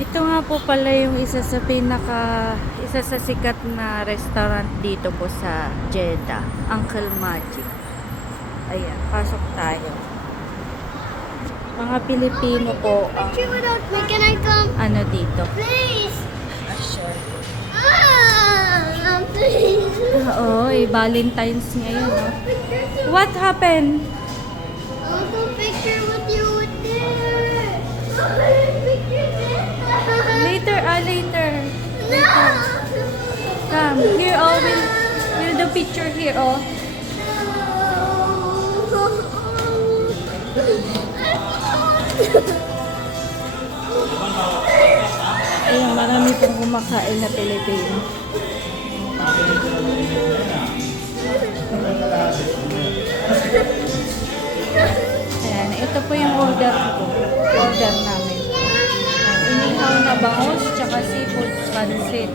Ito nga po pala yung isa sa sikat na restaurant dito po sa Jeddah, Uncle Magic. Ayan, pasok tayo. Mga Pilipino po ang Picture without me. Can I come? ano dito. Please. Please. Oo, Valentine's ngayon. No? What happened? I want to picture with you with there. I want to picture this. Later, later. No. Come, here, oh, we'll do picture here, oh. Ayan, marami pong kumakain na Pilipino. Ayan, ito po yung order ko. Order namin. Inihaw na bangus, tsaka seafood pancit.